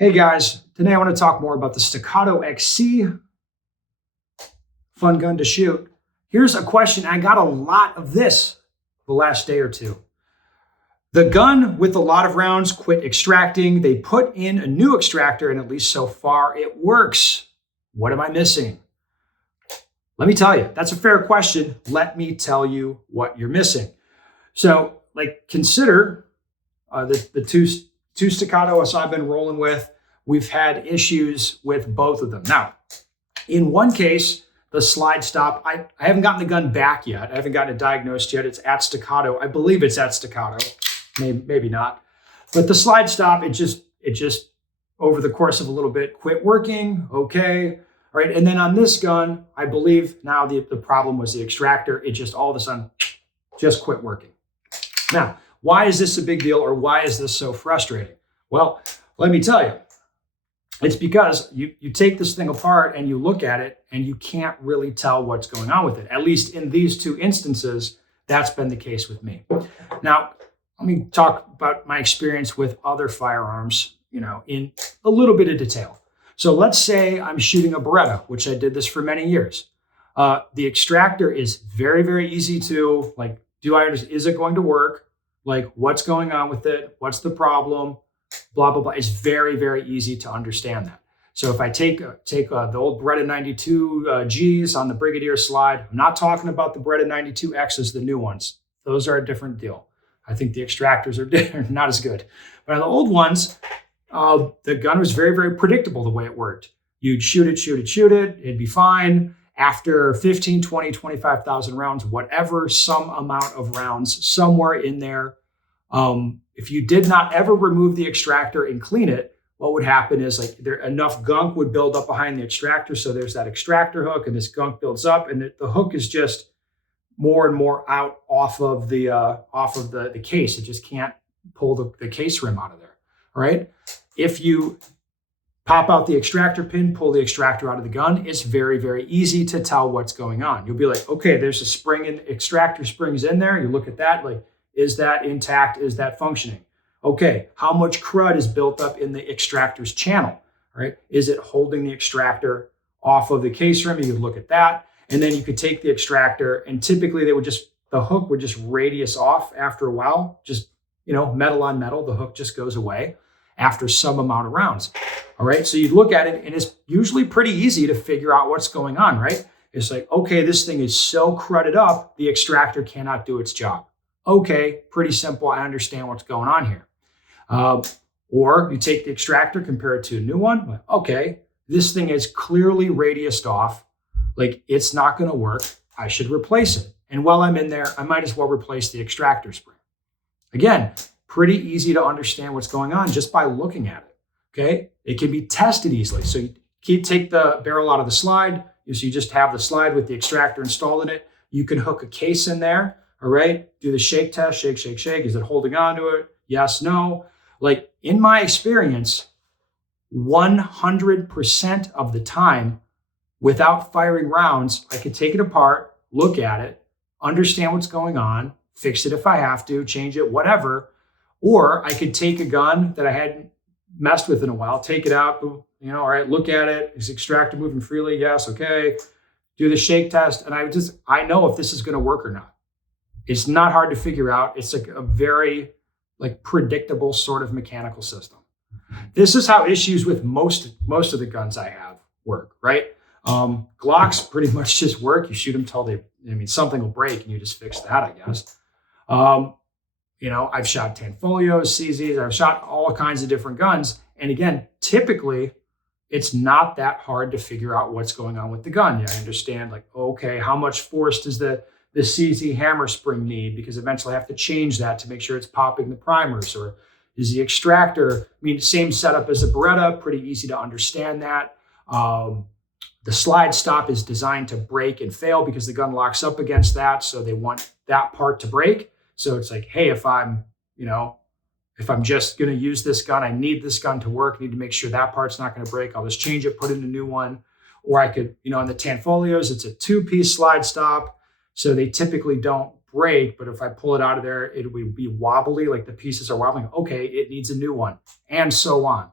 Hey guys, today I want to talk more about the Staccato XC. Fun gun to shoot. Here's a question. I got a lot of this the last day or two. The gun with a lot of rounds quit extracting. They put in a new extractor, and at least so far it works. What am I missing? Let me tell you, that's a fair question. Let me tell you what you're missing. So, consider the two Staccato's I've been rolling with. We've had issues with both of them. Now, in one case, the slide stop, I haven't gotten the gun back yet. I haven't gotten it diagnosed yet. It's at Staccato. I believe it's at Staccato. Maybe not. But the slide stop, it just over the course of a little bit quit working. Okay. All right. And then on this gun, I believe now the problem was the extractor. It just all of a sudden just quit working. Now, why is this a big deal, or why is this so frustrating? Well, let me tell you. It's because you take this thing apart and you look at it and you can't really tell what's going on with it. At least in these two instances, that's been the case with me. Now, let me talk about my experience with other firearms, in a little bit of detail. So let's say I'm shooting a Beretta, which I did this for many years. The extractor is very, very easy to is it going to work? What's going on with it? What's the problem? Blah, blah, blah. It's very, very easy to understand that. So if I take the old Beretta 92 Gs on the Brigadier slide, I'm not talking about the Beretta 92 X's, the new ones. Those are a different deal. I think the extractors are not as good. But on the old ones, the gun was very, very predictable the way it worked. You'd shoot it. It'd be fine. After 15, 20, 25,000 rounds, whatever, some amount of rounds somewhere in there, if you did not ever remove the extractor and clean it, what would happen is enough gunk would build up behind the extractor. So there's that extractor hook, and this gunk builds up, and the hook is just more and more out off of the case. It just can't pull the case rim out of there. All right. If you pop out the extractor pin, pull the extractor out of the gun, it's very, very easy to tell what's going on. You'll be like, okay, there's a spring in extractor springs in there. You look at that, is that intact? Is that functioning? Okay, how much crud is built up in the extractor's channel, right? Is it holding the extractor off of the case rim? You could look at that. And then you could take the extractor, and typically the hook would just radius off after a while, just, metal on metal, the hook just goes away after some amount of rounds. All right, so you look at it, and it's usually pretty easy to figure out what's going on, right? It's okay, this thing is so crudded up, the extractor cannot do its job. Okay, pretty simple. I understand what's going on here. Or you take the extractor, compare it to a new one. Okay, this thing is clearly radiused off. It's not going to work. I should replace it. And while I'm in there, I might as well replace the extractor spring. Again, pretty easy to understand what's going on just by looking at it. Okay, it can be tested easily. So you take the barrel out of the slide. So you just have the slide with the extractor installed in it. You can hook a case in there. All right, do the shake test, shake, shake, shake. Is it holding on to it? Yes, no. In my experience, 100% of the time, without firing rounds, I could take it apart, look at it, understand what's going on, fix it if I have to, change it, whatever. Or I could take a gun that I hadn't messed with in a while, take it out, all right, look at it. Is the extractor moving freely? Yes, okay. Do the shake test, and I know if this is going to work or not. It's not hard to figure out. It's a very predictable sort of mechanical system. This is how issues with most of the guns I have work, right? Glocks pretty much just work. You shoot them till something will break, and you just fix that, I guess. I've shot Tanfolios, CZs, I've shot all kinds of different guns. And again, typically it's not that hard to figure out what's going on with the gun. I understand okay, how much force does the CZ hammer spring need, because eventually I have to change that to make sure it's popping the primers. Or is the extractor, same setup as a Beretta, pretty easy to understand that. The slide stop is designed to break and fail because the gun locks up against that. So they want that part to break. So it's hey, if I'm just going to use this gun, I need this gun to work, I need to make sure that part's not going to break. I'll just change it, put in a new one. Or I could, in the Tanfolios, it's a 2-piece slide stop. So they typically don't break, but if I pull it out of there, it would be wobbly, the pieces are wobbling. Okay, it needs a new one, and so on.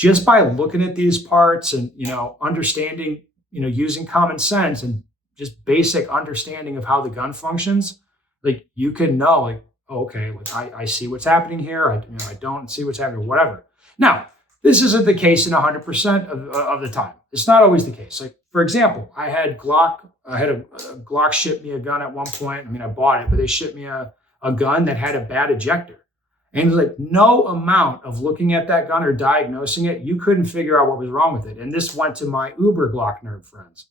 just by looking at these parts and, understanding, using common sense and just basic understanding of how the gun functions, like you can know, like, oh, okay, like I see what's happening here. I don't see what's happening, whatever. Now, this isn't the case in 100% of the time. It's not always the case. Like, for example, I had a Glock ship me a gun at one point. I mean, I bought it, but they shipped me a gun that had a bad ejector. And it was like no amount of looking at that gun or diagnosing it, you couldn't figure out what was wrong with it. And this went to my uber Glock nerd friends.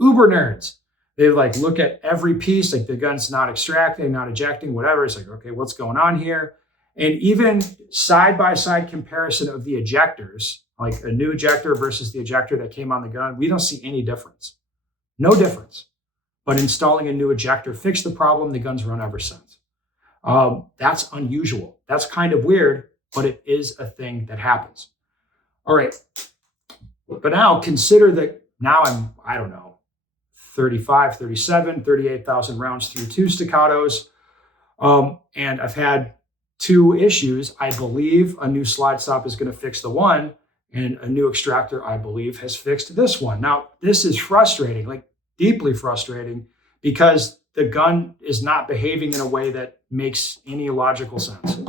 Uber nerds. They like look at every piece, like the gun's not extracting, not ejecting, whatever. It's like, okay, what's going on here? And even side-by-side comparison of the ejectors, like a new ejector versus the ejector that came on the gun, we don't see any difference. No difference. But installing a new ejector fixed the problem. The gun's run ever since. That's unusual. That's kind of weird, but it is a thing that happens. All right. But now consider that now I don't know, 35, 37, 38,000 rounds through 2 Staccato's. And I've had 2 issues. I believe a new slide stop is going to fix the one, and a new extractor, I believe, has fixed this one. Now, this is frustrating, like deeply frustrating, because the gun is not behaving in a way that makes any logical sense.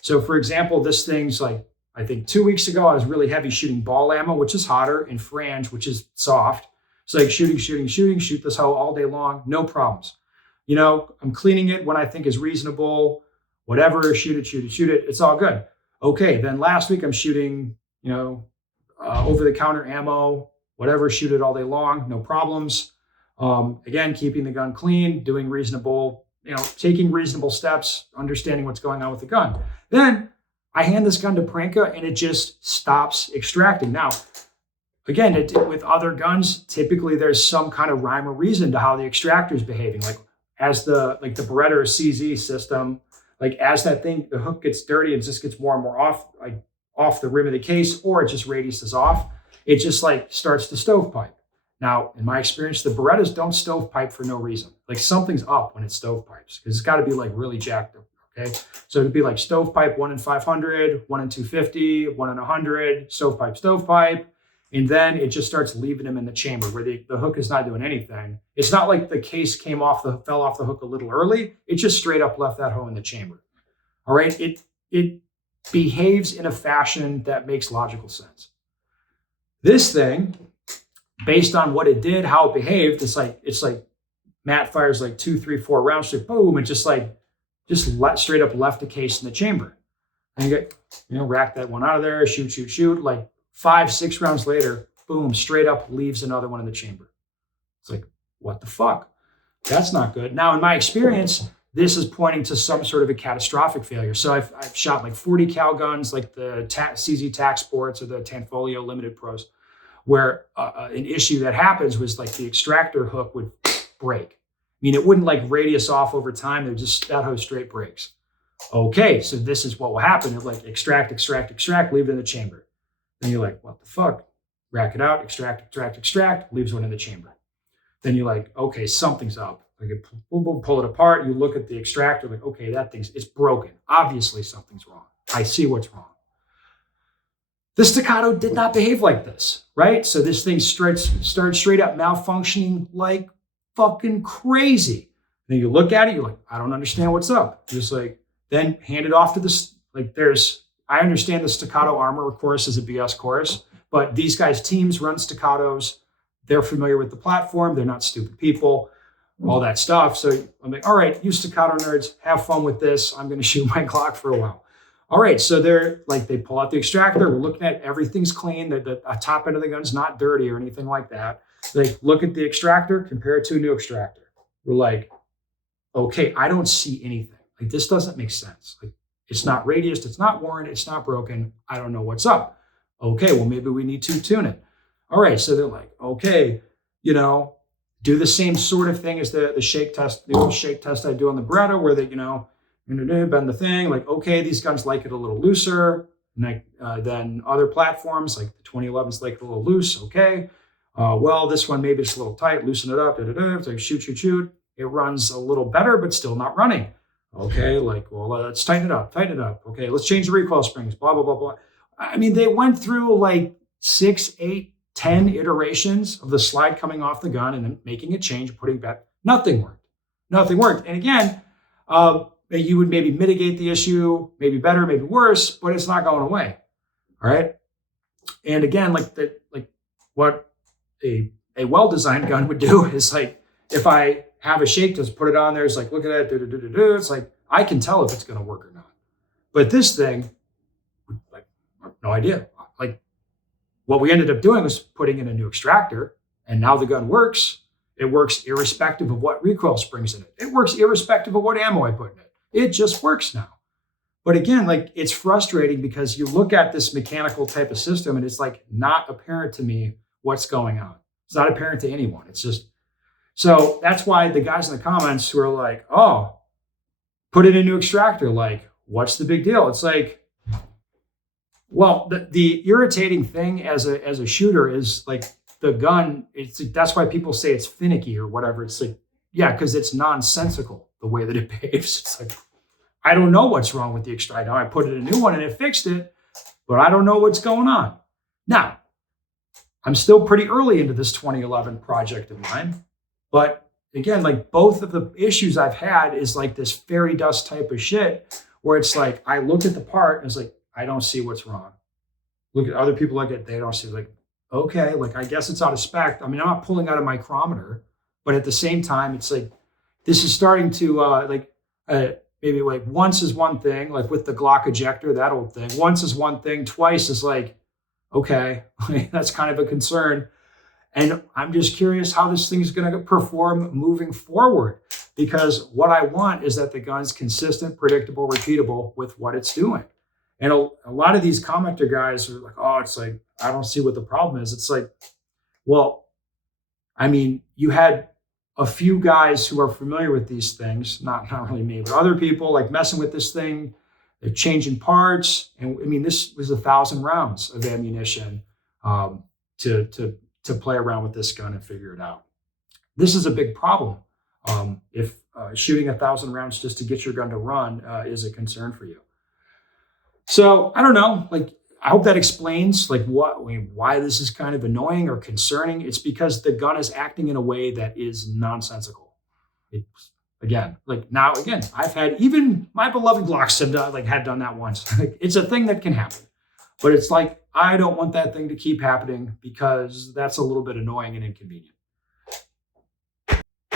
So for example, this thing's like, I think 2 weeks ago, I was really heavy shooting ball ammo, which is hotter, and frange, which is soft. So like shoot this hoe all day long, no problems. I'm cleaning it when I think is reasonable, whatever, shoot it. It's all good. Okay, then last week I'm shooting, over-the-counter ammo, whatever, shoot it all day long, no problems. Again, keeping the gun clean, doing reasonable, taking reasonable steps, understanding what's going on with the gun. Then I hand this gun to Pranka and it just stops extracting. Now, again, with other guns, typically there's some kind of rhyme or reason to how the extractor is behaving. Like as the Beretta or CZ system, like as that thing, the hook gets dirty and just gets more and more off the rim of the case, or it just radiuses off, it just like starts to stovepipe. Now, in my experience, the Berettas don't stovepipe for no reason. Like something's up when it stovepipes, because it's got to be like really jacked up. Okay, so it'd be like stovepipe 1 in 500, 1 in 250, 1 in 100, stovepipe, and then it just starts leaving them in the chamber where the hook is not doing anything. It's not like the case fell off the hook a little early. It just straight up left that hoe in the chamber. All right, it behaves in a fashion that makes logical sense. This thing, based on what it did, how it behaved, it's like Matt fires like 2, 3, 4 rounds, so boom, it just straight up left the case in the chamber. And you get, rack that one out of there, shoot. Like 5, 6 rounds later, boom, straight up leaves another one in the chamber. It's like, what the fuck? That's not good. Now, in my experience, this is pointing to some sort of a catastrophic failure. So I've shot like 40 cal guns, like the CZ Tac Sports or the Tanfolio Limited Pros, where an issue that happens was like the extractor hook would break. I mean, it wouldn't like radius off over time. That hose straight breaks. Okay, so this is what will happen. It'll like extract, leave it in the chamber. Then you're like, what the fuck? Rack it out, extract, leaves one in the chamber. Then you're like, okay, something's up. Like, boom, pull it apart. You look at the extractor, like, okay, it's broken. Obviously, something's wrong. I see what's wrong. The Staccato did not behave like this, right? So this thing starts straight up malfunctioning like fucking crazy. Then you look at it, you're like, I don't understand what's up. Just like, then hand it off to this. Like, I understand the Staccato Armor course is a BS course, but these guys' teams run Staccatos. They're familiar with the platform. They're not stupid people, all that stuff. So I'm like, all right, you Staccato nerds, have fun with this. I'm going to shoot my Glock for a while. All right, so they pull out the extractor. We're looking at everything's clean. The top end of the gun's not dirty or anything like that. They look at the extractor, compare it to a new extractor. We're like, okay, I don't see anything. Like, this doesn't make sense. Like, it's not radiused, it's not worn, it's not broken. I don't know what's up. Okay, well, maybe we need to tune it. All right, so they're like, okay, do the same sort of thing as the shake test, the old shake test I do on the Beretta, where they, bend the thing. Like, okay, these guns like it a little looser than other platforms, like the 2011s like it a little loose. Okay, well, this one maybe it's a little tight, loosen it up. It's like shoot. It runs a little better, but still not running. Okay, like, well, let's tighten it up. Okay, let's change the recoil springs, blah, blah, blah, blah. I mean, they went through like 6, 8, 10 iterations of the slide coming off the gun and then making a change, putting back. Nothing worked. Nothing worked. And again, you would maybe mitigate the issue, maybe better, maybe worse, but it's not going away. All right. And again, what a well-designed gun would do is like, if I have a shake, just put it on there. It's like, look at that. It's like, I can tell if it's going to work or not. But this thing, like, no idea. Like, what we ended up doing was putting in a new extractor, and now the gun works. It works irrespective of what recoil springs in it. It works irrespective of what ammo I put in it. It just works now. But again, like, it's frustrating because you look at this mechanical type of system and it's like not apparent to me what's going on. It's not apparent to anyone. It's just, so that's why the guys in the comments who are like, oh, put in a new extractor, like, what's the big deal? It's like, well, the irritating thing as a shooter is like the gun, that's why people say it's finicky or whatever. It's like, yeah, because it's nonsensical the way that it behaves. It's like, I don't know what's wrong with the extractor. I put in a new one and it fixed it, but I don't know what's going on. Now, I'm still pretty early into this 2011 project of mine, but again, like, both of the issues I've had is like this fairy dust type of shit where it's like, I look at the part and it's like, I don't see what's wrong. Look at other people like it, they don't see, like, okay, like, I guess it's out of spec. I mean, I'm not pulling out a micrometer, but at the same time, it's like, this is starting to maybe like once is one thing, like with the Glock ejector, that old thing. Once is one thing, twice is like, okay, that's kind of a concern. And I'm just curious how this thing's going to perform moving forward, because what I want is that the gun's consistent, predictable, repeatable with what it's doing. And a lot of these commenter guys are like, oh, it's like, I don't see what the problem is. It's like, well, I mean, you had a few guys who are familiar with these things, not really me, but other people like messing with this thing. They're changing parts. And I mean, this was 1,000 rounds of ammunition to play around with this gun and figure it out. This is a big problem. If shooting 1,000 rounds just to get your gun to run is a concern for you. So I don't know, like, I hope that explains like why this is kind of annoying or concerning. It's because the gun is acting in a way that is nonsensical. I've had, even my beloved Glocks had done that once. Like, it's a thing that can happen, but it's like, I don't want that thing to keep happening because that's a little bit annoying and inconvenient.